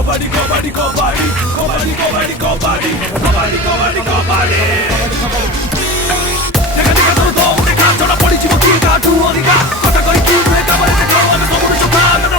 Kobadi, kobadi, kobadi, kobadi, kobadi, kobadi, kobadi, kobadi, kobadi. Jaga jaga todo, unika, chora pori chibo kiga, tu odiga, kota kori kiu, eka bare te kawa, komo no chota.